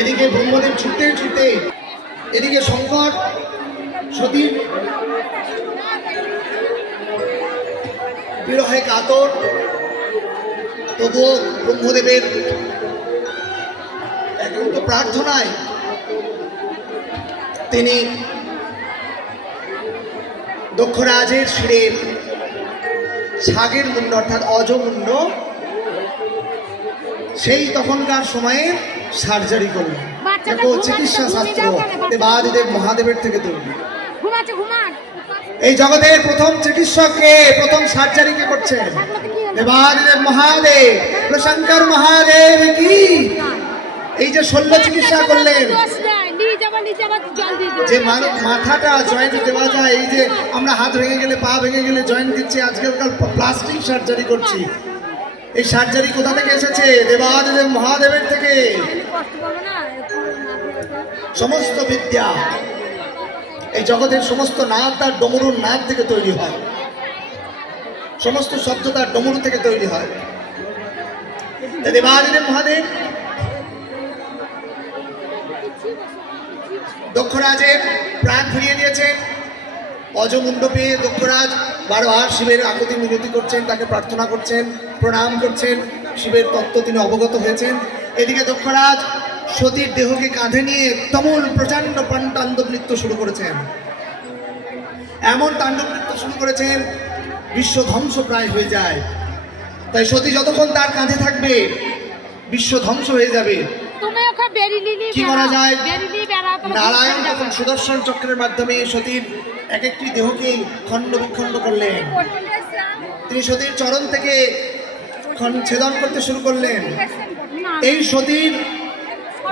এদিকে ব্রহ্মদেব ছুটতে ছুটতে, এদিকে শঙ্কর সতীর বিরহে কাতর। তবুও ব্রহ্মদেবের একান্ত প্রার্থনায় তিনি দক্ষরাজের শিরে ছাগের মুন্ড অর্থাৎ অজমুন্ড সেই তখনকার সময়ে সার্জারি করলেন। চিকিৎসা শাস্ত্র দেবাদিদেব মহাদেবের থেকে তৈরি। এই জগতের প্রথম চিকিৎসককে, প্রথম সার্জারিকে করছেন দেবাদিদেব মহাদেব, শঙ্কর মহাদেব কি। এই যে শল্য চিকিৎসা করলেন, যে মাথাটা জয়েন্ট দেওয়া যায়, এই যে আমরা হাত ভেঙে গেলে, পা ভেঙে গেলে জয়েন্ট দিচ্ছি, আজকালকার প্লাস্টিক সার্জারি করছি। এই সার্জারি কোথা থেকে এসেছে? দেবাদিদেব মহাদেবের থেকে। সমস্ত বিদ্যা, এই জগতের সমস্ত নাদ তার ডমরুর নাদ থেকে তৈরি হয়, সমস্ত শব্দ তার ডমরু থেকে তৈরি হয়। দেবাদিদেব মহাদেব দক্ষরাজের প্রাণ ফিরিয়ে দিয়েছেন। অজমুন্ড পেয়ে দক্ষরাজ বারবার শিবের আকুতি মিনতি করছেন, তাকে প্রার্থনা করছেন, প্রণাম করছেন। শিবের তত্ত্ব তিনি অবগত হয়েছেন। এদিকে দক্ষরাজ সতীর দেহকে কাঁধে নিয়ে তুমুল প্রচণ্ড তাণ্ডব নৃত্য শুরু করেছেন। এমন তাণ্ডব নৃত্য শুরু করেছেন বিশ্ব ধ্বংস প্রায় হয়ে যায়। তাই সতী যতক্ষণ তার কাঁধে থাকবে বিশ্ব ধ্বংস হয়ে যাবে। কি করা যায়? নারায়ণ তখন সুদর্শন চক্রের মাধ্যমে সতীর এক একটি দেহকে খণ্ড বিখণ্ড করলেন। তিনি সতীর চরণ থেকে ছেদন করতে শুরু করলেন। এই সতীর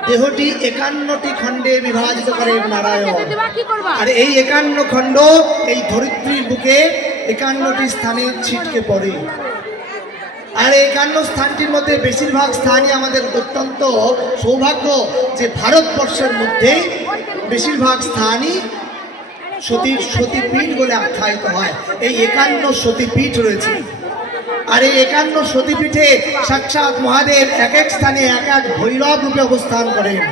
দেহটি 51টি খণ্ডে বিভাজিত করেন নারায়ণ। আর এই 51 খণ্ড এই ধরিত্রীর বুকে 51টি স্থানে ছিটকে পড়ে। আর এই 51 স্থানটির মধ্যে বেশিরভাগ স্থানই আমাদের অত্যন্ত সৌভাগ্য যে ভারতবর্ষের মধ্যে বেশিরভাগ স্থানই সতীর সতীপীঠ বলে আখ্যায়িত হয়। এই 51 সতীপীঠ রয়েছে। আর এই 51 সতীপীঠে সাক্ষাৎ মহাদেব এক এক স্থানে এক এক ভৈরব রূপে অবস্থান করেন।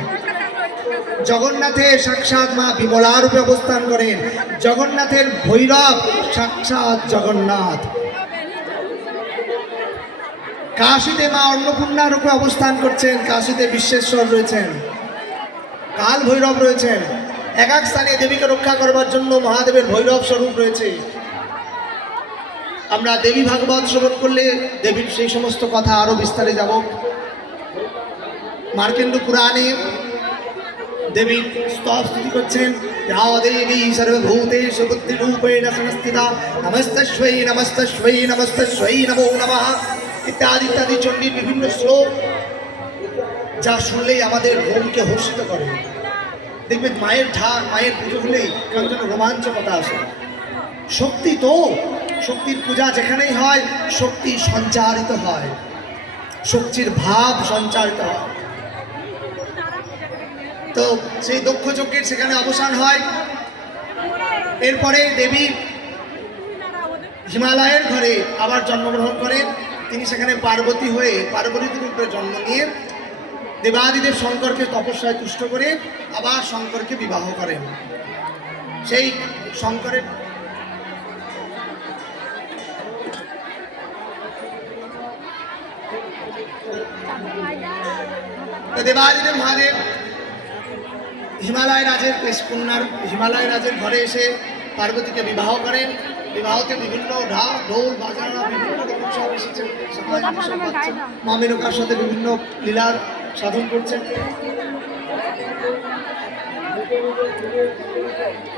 জগন্নাথের সাক্ষাৎ মা বিমলা রূপে অবস্থান করেন। জগন্নাথের ভৈরব সাক্ষাৎ জগন্নাথ। কাশীতে মা অন্নপূর্ণা রূপে অবস্থান করছেন। কাশীতে বিশ্বেশ্বর রয়েছেন, কাল ভৈরব রয়েছেন। এক এক স্থানে দেবীকে রক্ষা করবার জন্য মহাদেবের ভৈরব স্বরূপ রয়েছে। আমরা দেবী ভাগবত শ্রবণ করলে দেবীর সেই সমস্ত কথা আরো বিস্তারে যাব। মার্কেন্ড পুরাণে দেবীর স্তব স্তুতি করছেন। ইয়া দেবী সর্বভূতেষু বুদ্ধিরূপেণ সংস্থিতা নমস্তস্मै নমস্তস্मै নমস্তস্मै নমো নমঃ ইত্যাদি ইত্যাদি চণ্ডীর বিভিন্ন শ্লোক, যা শুনলেই আমাদের মনকে হর্ষিত করে। দেখবেন মায়ের ঢাক, মায়ের পুজো হলেই কেমন যেন রোমাঞ্চকতা আসে। শক্তি তো, শক্তির পূজা যেখানেই হয় শক্তি সঞ্চারিত হয়, শক্তির ভাব সঞ্চারিত হয়। তো সেই দক্ষ যজ্ঞের সেখানে অবসান হয়। এরপরে দেবী হিমালয়ের ঘরে আবার জন্মগ্রহণ করেন। তিনি সেখানে পার্বতী হয়ে, পার্বতী রূপে জন্ম নিয়ে দেবাদিদেব শঙ্করকে তপস্যায় তুষ্ট করে আবার শঙ্করকে বিবাহ করেন। সেই শঙ্করের দেবাদিদেব মহাদেব হিমালয় রাজের কন্যার হিমালয় রাজের ঘরে এসে পার্বতীকে বিবাহ করেন। বিবাহতে বিভিন্ন ঢোল বাজানা বিভিন্ন রকম সব এসেছেন। মা মেনকার সাথে বিভিন্ন লীলার সাধন করছেন।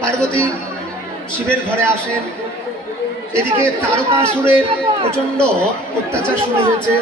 পার্বতী শিবের ঘরে আসেন। এদিকে তারকাসুরের প্রচন্ড অত্যাচার শুরু হয়েছে।